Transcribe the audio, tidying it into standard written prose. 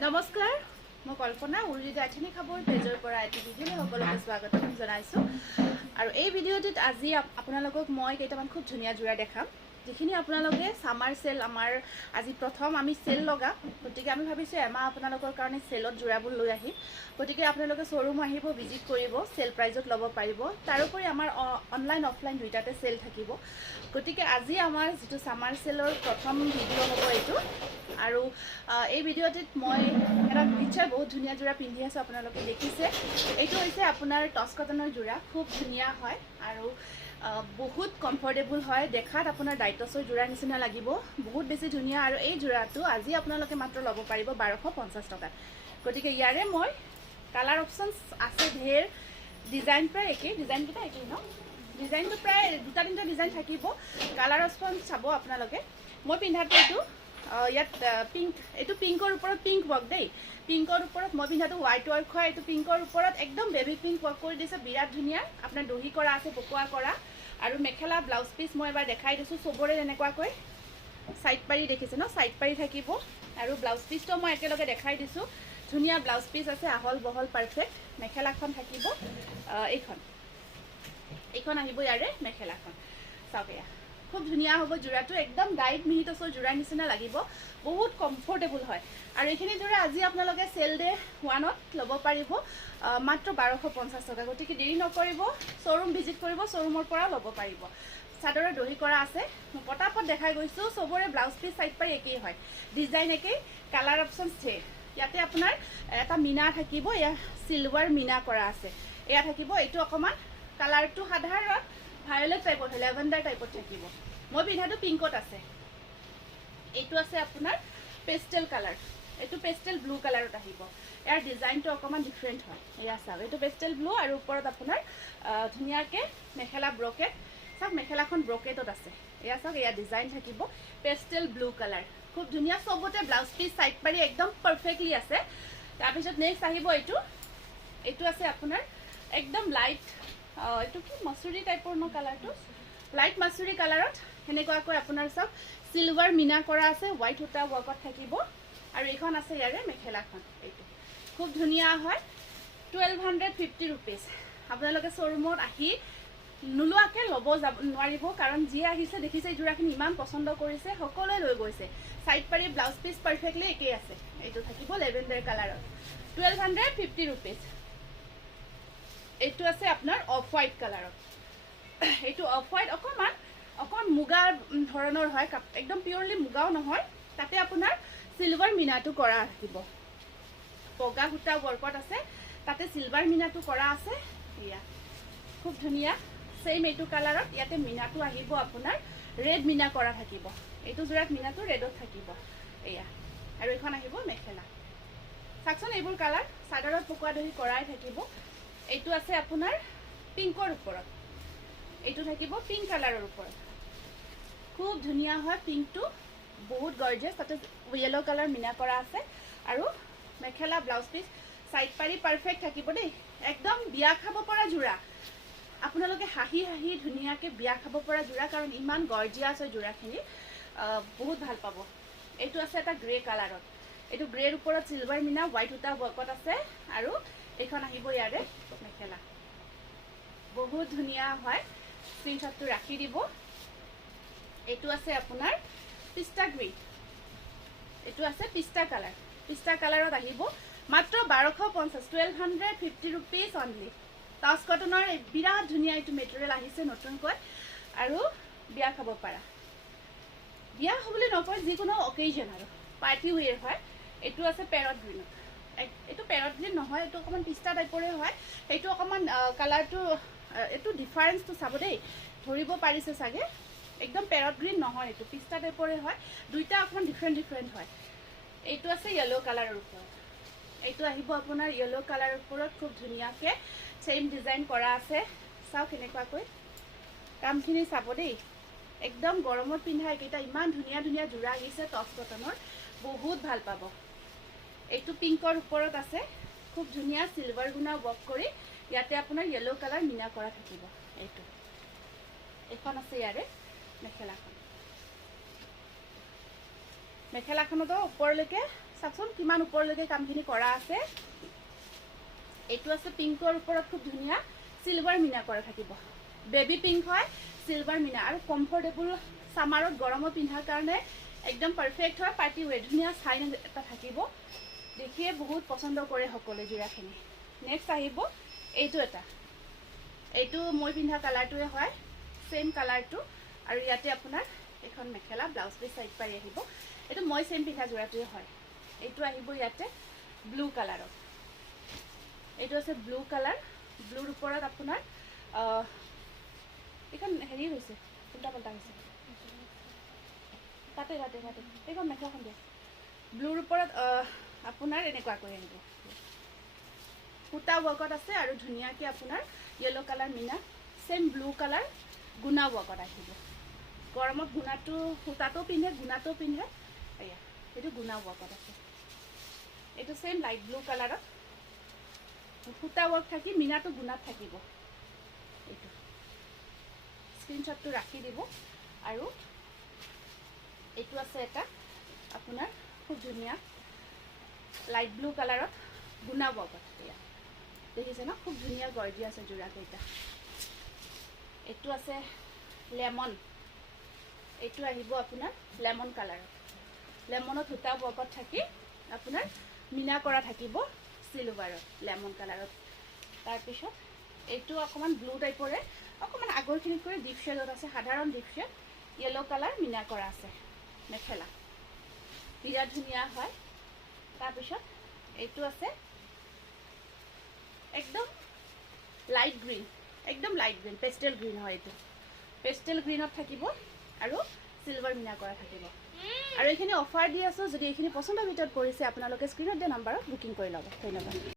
নমস্কাৰ, মই কল্পনা উৰুজিত আঠিনী খাবৰ পেজৰ পৰা এটি ভিডিঅ'লৈ সকলোকে স্বাগতম জনাইছোঁ। আৰু এই ভিডিঅ'টিত আজি আপোনালোকক মই কেইটামান খুব ধুনীয়া যোৰা দেখাম, যিখিনি আপোনালোকে সামাৰ সেল আমাৰ আজি প্ৰথম আমি সেল লগাম। গতিকে আমি ভাবিছোঁ এমাহ আপোনালোকৰ কাৰণে সেলত যোৰাবোৰ লৈ আহিম। গতিকে আপোনালোকে শ্ব'ৰুম আহিব, ভিজিট কৰিব, সেল প্ৰাইজত ল'ব পাৰিব। তাৰোপৰি আমাৰ অনলাইন অফলাইন দুইটাতে সেল থাকিব। গতিকে আজি আমাৰ যিটো সামাৰ সেলৰ প্ৰথম ভিডিঅ' হ'ব এইটো। আৰু এই ভিডিঅ'টিত মই এটা নিশ্চয় বহুত ধুনীয়া যোৰা পিন্ধি আছোঁ, আপোনালোকে দেখিছে। এইটো হৈছে আপোনাৰ টচ কটনৰ যোৰা, খুব ধুনীয়া হয় আৰু বহুত কমফৰ্টেবল হয়। দেখাত আপোনাৰ ডাইটছৰ যোৰাৰ নিচিনা লাগিব, বহুত বেছি ধুনীয়া। আৰু এই যোৰাটো আজি আপোনালোকে মাত্ৰ ল'ব পাৰিব 1250 টকাত। গতিকে ইয়াৰে মই কালাৰ অপশ্যনছ আছে ঢেৰ, ডিজাইন প্ৰায় একেই, ডিজাইনকেইটা একেই ন, ডিজাইনটো প্ৰায় দুটা তিনিটা ডিজাইন থাকিব। কালাৰ অপশ্যন চাব আপোনালোকে। মই পিন্ধাটো এইটো ইয়াত পিংক, এইটো পিংকৰ ওপৰত পিংক ৱৰ্ক দেই, পিংকৰ ওপৰত মই পিন্ধাটো হোৱাইট ৱৰ্ক হয়। এইটো পিংকৰ ওপৰত একদম বেবী পিংক ৱৰ্ক কৰি দিছে, বিৰাট ধুনীয়া। আপোনাৰ দহি কৰা আছে, পকোৱা কৰা। আৰু মেখেলা ব্লাউজ পিচ মই এবাৰ দেখাই দিছোঁ, চবৰে এনেকুৱাকৈ চাইড পাৰি দেখিছে ন, চাইড পাৰি থাকিব। আৰু ব্লাউজ পিচটো মই একেলগে দেখাই দিছোঁ, ধুনীয়া ব্লাউজ পিচ আছে, আহল বহল পাৰফেক্ট। মেখেলাখন থাকিব এইখন আহিব ইয়াৰে মেখেলাখন, চাওক এয়া খুব ধুনীয়া হ'ব যোৰাটো, একদম ডাইট মিহিটছৰ যোৰাৰ নিচিনা লাগিব, বহুত কমফৰ্টেবল হয়। আৰু এইখিনি যোৰা আজি আপোনালোকে সেল ডে 1ত ল'ব পাৰিব মাত্ৰ 1250 টকা। গতিকে দেৰি নকৰিব, শ্ব'ৰুম ভিজিট কৰিব, শ্ব'ৰুমৰ পৰা ল'ব পাৰিব। চাদৰৰ দহি কৰা আছে, মই পটাপট দেখাই গৈছোঁ। চবৰে ব্লাউজ পিচ চাইড পাৰি একেই হয়, ডিজাইন একেই, কালাৰ অপশ্যনছ ঢেৰ। ইয়াতে আপোনাৰ এটা মিনা থাকিব, এয়া চিলভাৰ মিনা কৰা আছে, এয়া থাকিব। এইটো অকণমান কালাৰটো সাধাৰণ ভায়লেট টাইপত হয়, লেভেণ্ডাৰ টাইপত থাকিব। মই পিন্ধাটো পিংকত আছে। এইটো আছে আপোনাৰ পেষ্টেল কালাৰ, এইটো পেষ্টেল ব্লু কালাৰত আহিব। ইয়াৰ ডিজাইনটো অকণমান ডিফাৰেণ্ট হয়, এয়া চাওক, এইটো পেষ্টেল ব্লু আৰু ওপৰত আপোনাৰ ধুনীয়াকৈ মেখেলা ব্ৰকেট, চাওক মেখেলাখন ব্ৰকেটত আছে। এয়া চাওক, এয়া ডিজাইন থাকিব পেষ্টেল ব্লু কালাৰ, খুব ধুনীয়া। চবতে ব্লাউজ পিচ চাইড পাৰি একদম পাৰফেক্টলি আছে। তাৰপিছত নেক্সট আহিব এইটো, এইটো আছে আপোনাৰ একদম লাইট, এইটো কি মচুৰি টাইপৰ ন কালাৰটো, লাইট মাছুৰি কালাৰত। সেনেকুৱাকৈ আপোনাৰ চাওক চিলভাৰ মিনা কৰা আছে, হোৱাইট সূতা ৱৰ্কত থাকিব। আৰু এইখন আছে ইয়াৰে মেখেলাখন, এইটো খুব ধুনীয়া হয়। 1250 ৰুপিজ। আপোনালোকে শ্ব'ৰুমত আহি নোলোৱাকৈ ল'ব যাব নোৱাৰিব, কাৰণ যিয়ে আহিছে দেখিছে এই যোৰাখিনি ইমান পচন্দ কৰিছে, সকলোৱে লৈ গৈছে। চাইড পাৰি ব্লাউজ পিচ পাৰফেক্টলি একেই আছে। এইটো থাকিব লেভেণ্ডাৰ কালাৰত, 1250 ৰুপিজ। এইটো আছে আপোনাৰ অফ হোৱাইট কালাৰত, এইটো অফ হোৱাইট অকণমান মুগা ধৰণৰ হয়, একদম পিয়ৰলি মুগাও নহয়। তাতে আপোনাৰ চিলভাৰ মিনাটো কৰা থাকিব, বগা সূতা ৱৰ্কত আছে, তাতে চিলভাৰ মিনাটো কৰা আছে। এয়া খুব ধুনীয়া, ছেইম এইটো কালাৰত। ইয়াতে মিনাটো আহিব আপোনাৰ ৰেড মিনা কৰা থাকিব, এইটো যোৰাত মিনাটো ৰেডত থাকিব। এয়া আৰু এইখন আহিব মেখেলা, চাওকচোন এইবোৰ কালাৰ, চাদৰত পকোৱা দহি কৰাই থাকিব। এইটো আছে আপোনাৰ পিংকৰ ওপৰত, এইটো থাকিব পিংক কালাৰৰ ওপৰত, খুব ধুনীয়া হয় পিংকটো, বহুত গৰ্জিয়াছ। তাতে য়েলো কালাৰ মিনা কৰা আছে। আৰু মেখেলা ব্লাউজ পিচ চাইড পাৰি পাৰফেক্ট থাকিব দেই, একদম বিয়া খাব পৰা যোৰা। আপোনালোকে হাঁহি হাঁহি ধুনীয়াকৈ বিয়া খাব পৰা যোৰা, কাৰণ ইমান গৰ্জিয়াছ হয় যোৰাখিনি, বহুত ভাল পাব। এইটো আছে এটা গ্ৰে কালাৰত, এইটো গ্ৰেৰ ওপৰত চিলভাৰ মিনা, হোৱাইট সূতা ৱৰ্কত আছে। আৰু এইখন আহিব ইয়াৰে মেখেলা, বহুত ধুনীয়া হয়, স্ক্ৰীনশ্বটটো ৰাখি দিব। এইটো আছে আপোনাৰ পিষ্টা গ্ৰীণ, এইটো আছে পিষ্টা কালাৰ, পিষ্টা কালাৰত আহিব মাত্ৰ 1250, 1250 ৰুপিজ অনলি। টচ কটনৰ বিৰাট ধুনীয়া এইটো মেটেৰিয়েল আহিছে নতুনকৈ, আৰু বিয়া খাব পাৰা, বিয়া বুলি নকয়, যিকোনো অকেজন আৰু পাৰ্টি ৱেৰ হয়। এইটো আছে পেৰট গ্ৰীণত, এইটো পেৰট গ্ৰীণ নহয়, এইটো অকণমান পিষ্টা টাইপৰে হয়। সেইটো অকণমান কালাৰটো, এইটো ডিফাৰেঞ্চটো চাব দেই, ধৰিব পাৰিছে চাগে, একদম পেৰট গ্ৰীণ নহয়, এইটো পিষ্টা টাইপৰে হয়। দুইটা অকণমান ডিফাৰেণ্ট হয়। এইটো আছে য়েলো কালাৰৰ ওপৰত, এইটো আহিব আপোনাৰ য়েলো কালাৰৰ ওপৰত, খুব ধুনীয়াকৈ চেইন ডিজাইন কৰা আছে। চাওক এনেকুৱাকৈ কামখিনি চাব দেই, একদম গৰমত পিন্ধা এইকেইটা ইমান ধুনীয়া ধুনীয়া যোৰা আহিছে টচ কটনৰ, বহুত ভাল পাব। এইটো পিংকৰ ওপৰত আছে, খুব ধুনীয়া চিলভাৰ গুণা ৱৰ্ক কৰি, ইয়াতে আপোনাৰ য়েলো কালাৰ মিনা কৰা থাকিব। এইখন আছে ইয়াৰে মেখেলাখন, মেখেলাখনতো ওপৰলৈকে চাওকচোন কিমান ওপৰলৈকে কামখিনি কৰা আছে। এইটো আছে পিংকৰ ওপৰত খুব ধুনীয়া চিলভাৰ মিনা কৰা থাকিব। বেবী পিংক হয়, চিলভাৰ মিনা আৰু কমফৰ্টেবল সামাৰত গৰমত পিন্ধাৰ কাৰণে একদম পাৰফেক্ট হয়। পাৰ্টি ৱেৰ ধুনীয়া চাইন এটা থাকিব, দেখিয়ে বহুত পচন্দ কৰে সকলোৱে যোৰাখিনি। নেক্সট আহিব এইটো এটা, এইটো মই পিন্ধা কালাৰটোৱে হয়, সেম কালাৰটো আৰু ইয়াতে আপোনাৰ এখন মেখেলা ব্লাউজ পিচ সাইড পাই আহিব। এইটো মই সেম পিন্ধা যোৰাটোৱে হয়। এইটো আহিব ইয়াতে ব্লু কালাৰত, এইটো আছে ব্লু কালাৰ, ব্লুৰ ওপৰত আপোনাৰ এইখন হেৰি হৈছে উল্টা পাল্টা হৈছে, তাতে তাতে তাতে এইখন মেখেলাখন দিয়া। ব্লুৰ ওপৰত আপোনাৰ এনেকুৱাকৈ আহিব, সূতা ৱৰ্কত আছে আৰু ধুনীয়াকৈ আপোনাৰ য়েলো কালাৰ মিনা, সেম ব্লু কালাৰ গুণা ৱৰ্কত আহিব। গৰমত গুণাটো সূতাটো পিন্ধে, গুণাটো পিন্ধে। এয়া এইটো গুণা ৱৰ্কত আছে। এইটো সেম লাইট ব্লু কালাৰত সূতা ৱৰ্ক থাকি মিনাটো গুণাত থাকিব। এইটো স্ক্ৰীনশ্বটটো ৰাখি দিব। আৰু এইটো আছে এটা আপোনাৰ খুব ধুনীয়া লাইট ব্লু কালাৰত গুণা ৱৰ্কত। এয়া দেখিছে ন, খুব ধুনীয়া গৰ্জিয়াছ যোৰাকেইটা। এইটো আছে লেমন, এইটো আহিব আপোনাৰ লেমন কালাৰত, লেমনত সূতা ৱৰ্কত থাকি আপোনাৰ মিনা কৰা থাকিব চিলভাৰত লেমন কালাৰত। তাৰপিছত এইটো অকণমান ব্লু টাইপৰে, অকণমান আগৰখিনিতকৈ ডিপ শ্বেডত আছে, সাধাৰণ ডিপ শ্বেড, য়েলো কালাৰ মিনা কৰা আছে মেখেলা, বিৰাট ধুনীয়া হয়। তাৰপিছত এইটো আছে একদম লাইট গ্ৰীণ, একদম লাইট গ্ৰীণ, পেষ্টেল গ্ৰীণ হয়। এইটো পেষ্টেল গ্ৰীণত থাকিব আৰু চিলভাৰ মিনা কৰা থাকিব। আৰু এইখিনি অফাৰ দি আছোঁ, যদি এইখিনি পচন্দৰ ভিতৰত পৰিছে আপোনালোকে স্ক্ৰীণত দিয়া নাম্বাৰত বুকিং কৰি ল'ব। ধন্যবাদ।